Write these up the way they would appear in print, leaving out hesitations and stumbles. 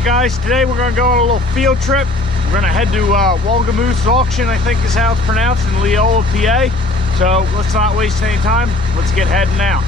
Alright guys, today we're going to go on a little field trip. We're going to head to Walgamoose Auction, I think is how it's pronounced, in Leola, PA. So let's not waste any time. Let's get heading now.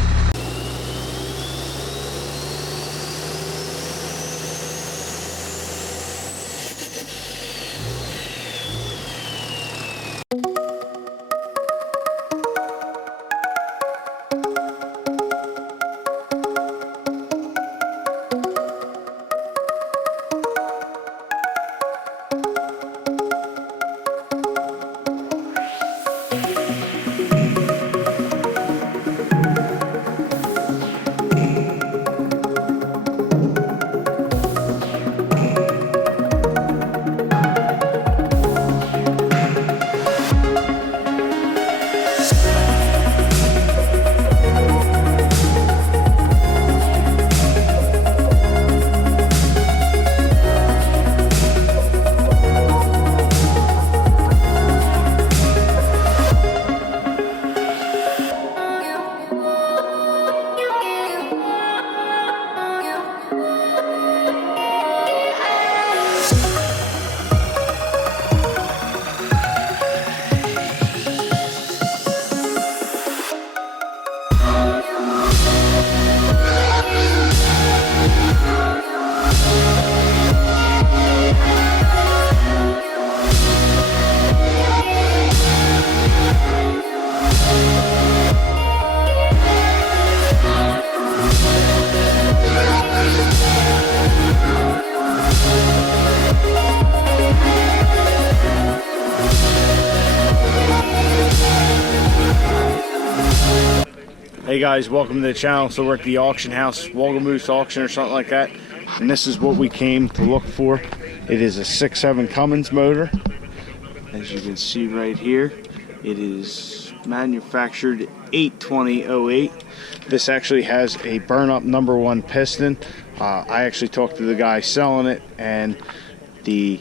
Hey guys, welcome to the channel. So we're at the auction house, Walgamoose Auction or something like that. And this is what we came to look for. It is a 6.7 Cummins motor. As you can see right here, it is manufactured 8/20/08. This actually has a burn-up #1 piston. I actually talked to the guy selling it, and the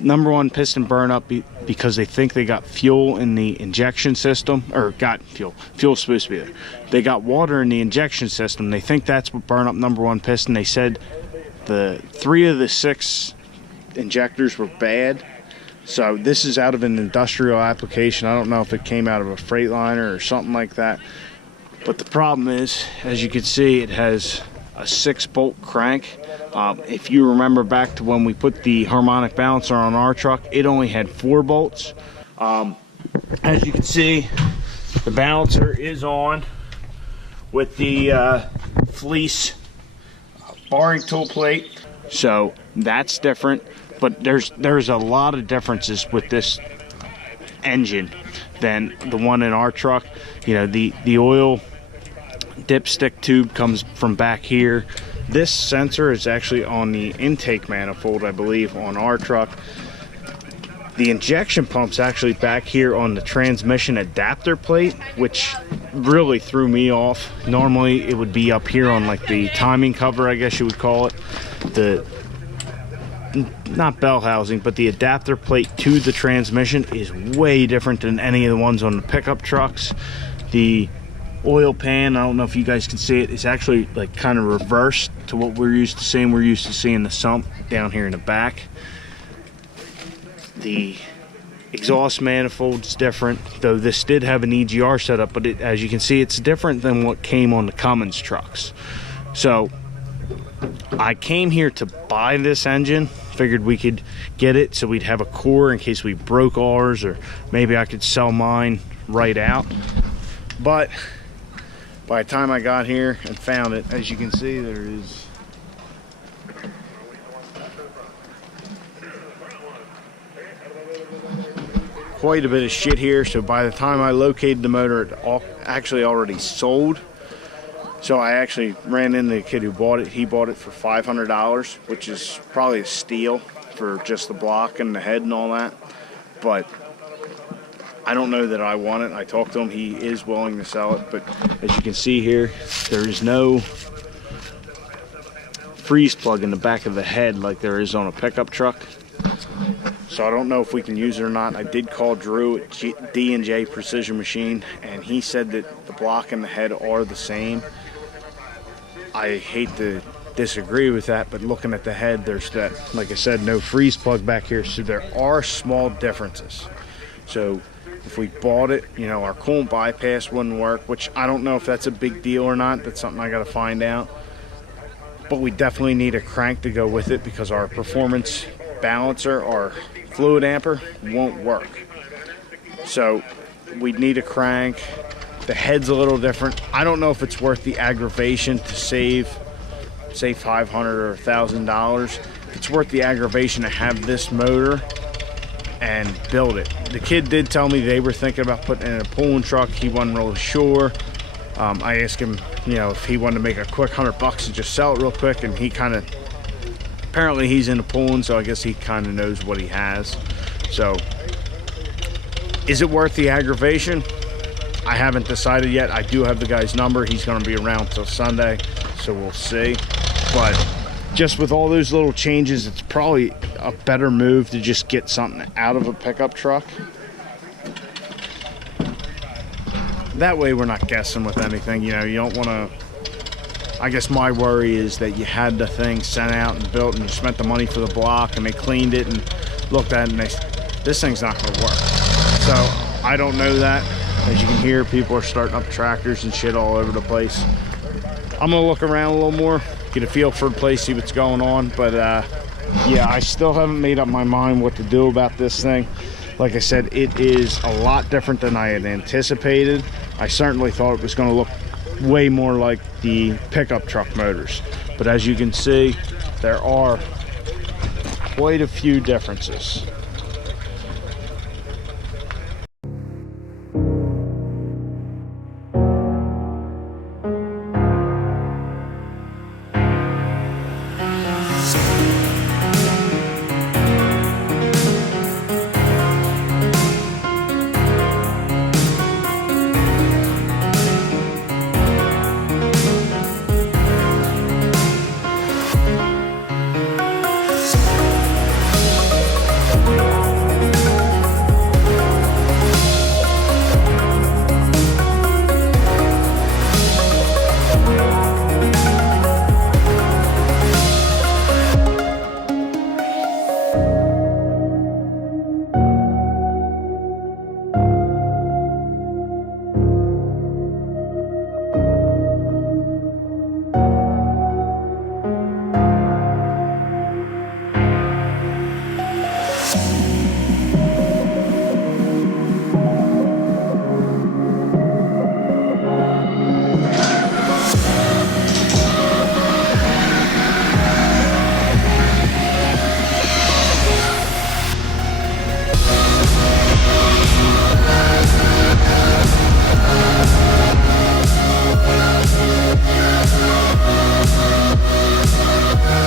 #1 piston burn up because they think they got fuel in the injection system, or got fuel's supposed to be there. They got water in the injection system. They think that's what burn up #1 piston. They said the 3 of the 6 injectors were bad. So this is out of an industrial application. I don't know if it came out of a Freightliner or something like that, but the problem is, as you can see, it has a 6-bolt crank. If you remember back to when we put the harmonic balancer on our truck, it only had 4 bolts. As you can see, the balancer is on with the fleece barring tool plate, so that's different. But there's a lot of differences with this engine than the one in our truck. You know, the oil dipstick tube comes from back here. This sensor is actually on the intake manifold, I believe, on our truck. The injection pump's actually back here on the transmission adapter plate, which really threw me off. Normally it would be up here on like the timing cover, I guess you would call it. The not bell housing, but the adapter plate to the transmission is way different than any of the ones on the pickup trucks. The oil pan, I don't know if you guys can see it, it's actually like kind of reversed to what we're used to seeing. We're used to seeing the sump down here in the back. The exhaust manifold's different, though this did have an EGR setup, but as you can see, it's different than what came on the Cummins trucks. So I came here to buy this engine, figured we could get it so we'd have a core in case we broke ours, or maybe I could sell mine right out. But by the time I got here and found it, as you can see, there is quite a bit of shit here. So by the time I located the motor, it actually already sold. So I actually ran into the kid who bought it. He bought it for $500, which is probably a steal for just the block and the head and all that. But I don't know that I want it. I talked to him. He is willing to sell it. But as you can see here, there is no freeze plug in the back of the head like there is on a pickup truck. So I don't know if we can use it or not. I did call Drew at D&J Precision Machine, and he said that the block and the head are the same. I hate to disagree with that, but looking at the head, there's that, like I said, no freeze plug back here, so there are small differences. So if we bought it, you know, our coolant bypass wouldn't work, which I don't know if that's a big deal or not. That's something I got to find out. But we definitely need a crank to go with it because our performance balancer, our fluid amper, won't work. So we'd need a crank. The head's a little different. I don't know if it's worth the aggravation to save, say, $500 or $1,000. It's worth the aggravation to have this motor and build it. The kid did tell me they were thinking about putting it in a pulling truck. He wasn't really sure. I asked him, you know, if he wanted to make a quick $100 and just sell it real quick, and he kind of, apparently he's into pulling, so I guess he kind of knows what he has. So is it worth the aggravation? I haven't decided yet. I do have the guy's number. He's going to be around till Sunday, so we'll see. But just with all those little changes, it's probably a better move to just get something out of a pickup truck. That way we're not guessing with anything. You know, you don't want to, I guess my worry is that you had the thing sent out and built and you spent the money for the block and they cleaned it and looked at it and this thing's not going to work. So I don't know that. As you can hear, people are starting up tractors and shit all over the place. I'm gonna look around a little more, get a feel for the place, see what's going on. But yeah, I still haven't made up my mind what to do about this thing. Like I said, it is a lot different than I had anticipated. I certainly thought it was gonna look way more like the pickup truck motors. But as you can see, there are quite a few differences.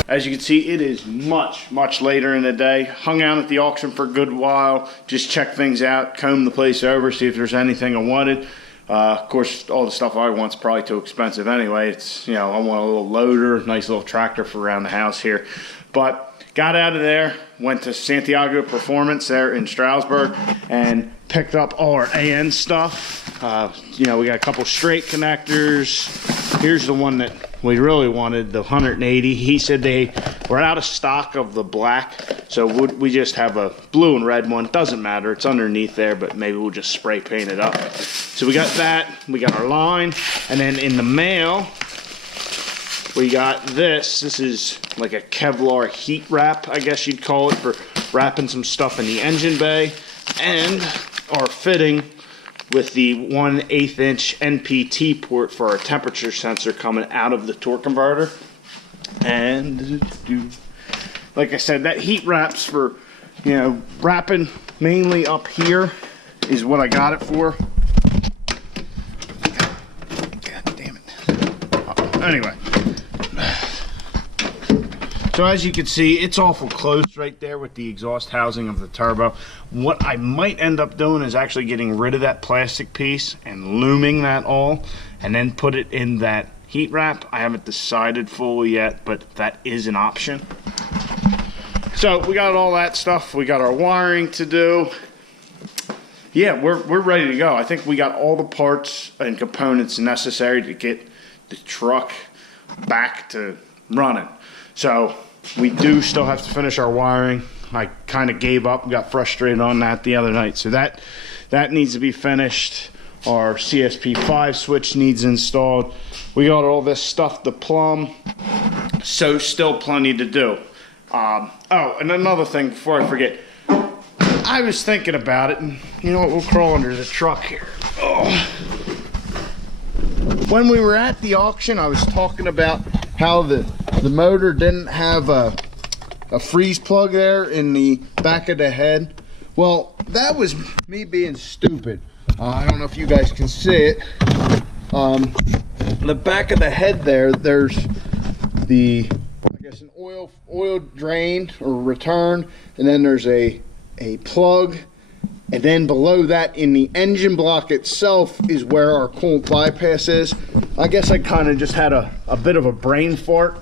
As you can see, it is much later in the day. Hung out at the auction for a good while, just check things out, comb the place over, see if there's anything I wanted. Of course, all the stuff I want is probably too expensive anyway. It's, you know, I want a little loader, nice little tractor for around the house here. But got out of there, went to Santiago Performance there in Stroudsburg and picked up all our AN stuff. You know, we got a couple straight connectors. Here's the one that we really wanted, the 180. He said they were out of stock of the black, so we just have a blue and red one. Doesn't matter, it's underneath there, but maybe we'll just spray paint it up. So we got that, we got our line, and then in the mail, we got this. This is like a Kevlar heat wrap, I guess you'd call it, for wrapping some stuff in the engine bay, and our fitting with the 1/8 inch NPT port for our temperature sensor coming out of the torque converter. And like I said, that heat wraps for, you know, wrapping mainly up here is what I got it for. God damn it. Anyway, so as you can see, it's awful close right there with the exhaust housing of the turbo. What I might end up doing is actually getting rid of that plastic piece and looming that all, and then put it in that heat wrap. I haven't decided fully yet, but that is an option. So we got all that stuff. We got our wiring to do. Yeah, we're ready to go. I think we got all the parts and components necessary to get the truck back to running. So we do still have to finish our wiring. I kind of gave up, got frustrated on that the other night. So that needs to be finished. Our CSP5 switch needs installed. We got all this stuff to plumb. So still plenty to do. Oh, and another thing before I forget. I was thinking about it, and you know what? We'll crawl under the truck here. Oh. When we were at the auction, I was talking about how the motor didn't have a freeze plug there in the back of the head. Well, that was me being stupid. I don't know if you guys can see it. The back of the head there's the, I guess, an oil drain or return, and then there's a plug, and then below that in the engine block itself is where our coolant bypass is. I guess I kind of just had a bit of a brain fart.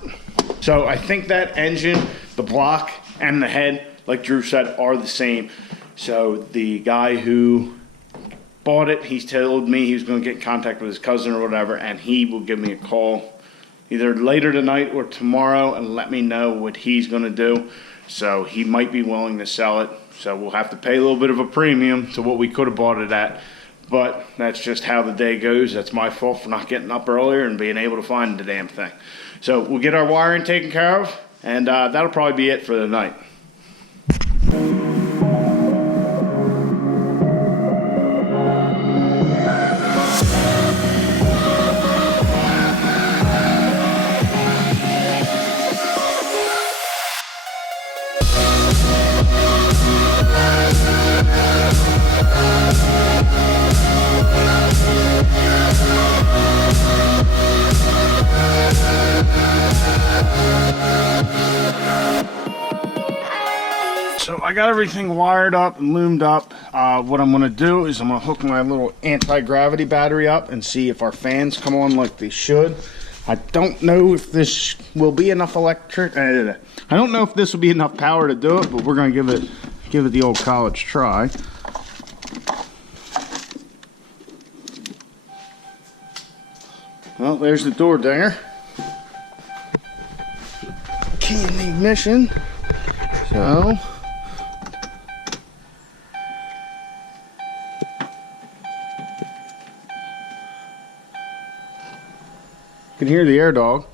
So I think that engine, the block, and the head, like Drew said, are the same. So the guy who bought it, he told me he was going to get in contact with his cousin or whatever, and he will give me a call either later tonight or tomorrow and let me know what he's going to do. So he might be willing to sell it. So we'll have to pay a little bit of a premium to what we could have bought it at. But that's just how the day goes. That's my fault for not getting up earlier and being able to find the damn thing. So we'll get our wiring taken care of, and that'll probably be it for the night. So I got everything wired up and loomed up. What I'm going to do is I'm going to hook my little anti-gravity battery up and see if our fans come on like they should. I don't know if this will be enough electric. I don't know if this will be enough power to do it, but we're going to give it the old college try. Well, there's the door dinger. Key in the ignition. So you can hear the air dog.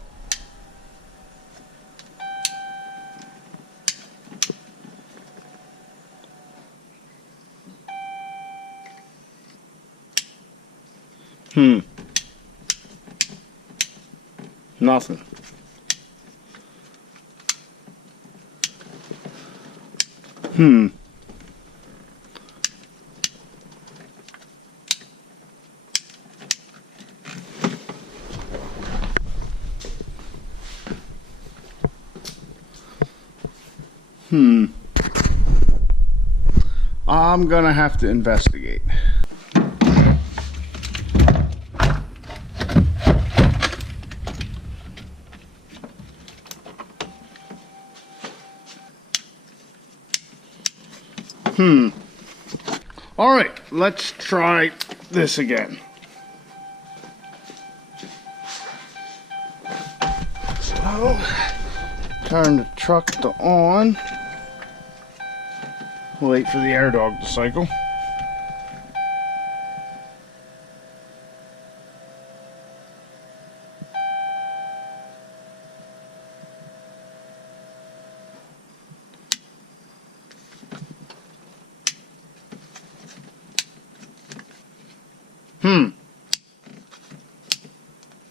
Nothing. I'm gonna have to investigate. All right, let's try this again. So, turn the truck to on. Wait for the air dog to cycle.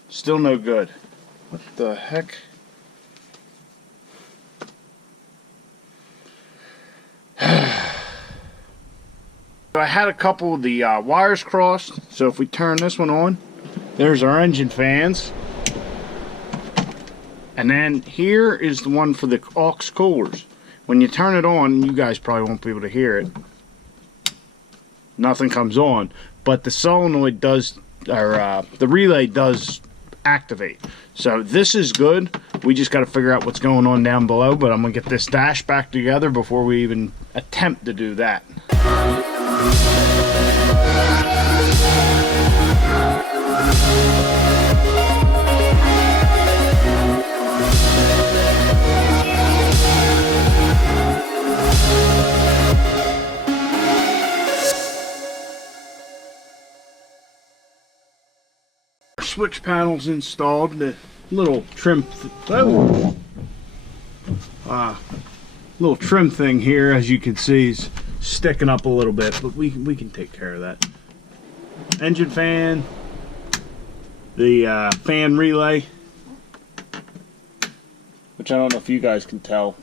Still no good. What the heck? I had a couple of the wires crossed, so if we turn this one on, there's our engine fans. And then here is the one for the aux coolers. When you turn it on, you guys probably won't be able to hear it. Nothing comes on, but the solenoid does, or the relay does activate. So this is good. We just got to figure out what's going on down below, but I'm gonna get this dash back together before we even attempt to do that. switch panels installed. The little little trim thing here, as you can see, is sticking up a little bit, but we can take care of that. Engine fan, the fan relay, which I don't know if you guys can tell.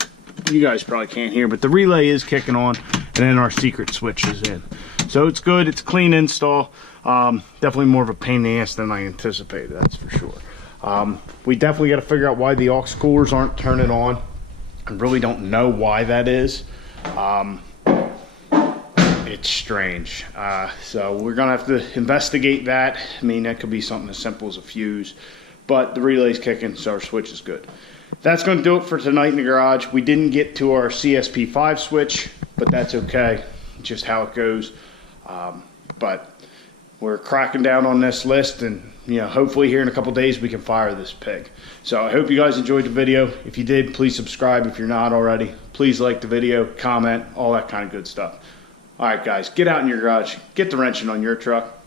You guys probably can't hear, but the relay is kicking on, and then our secret switch is in. So it's good. It's a clean install. Definitely more of a pain in the ass than I anticipated, that's for sure. We definitely got to figure out why the aux coolers aren't turning on. I really don't know why that is. It's strange. So we're gonna have to investigate that. I mean, that could be something as simple as a fuse, but the relay's kicking, so our switch is good. That's going to do it for tonight in the garage. We didn't get to our CSP5 switch, but that's okay. Just how it goes. But we're cracking down on this list, and hopefully here in a couple days we can fire this pig. So I hope you guys enjoyed the video. If you did, please subscribe if you're not already. Please like the video, comment, all that kind of good stuff. All right, guys, get out in your garage, get the wrenching on your truck.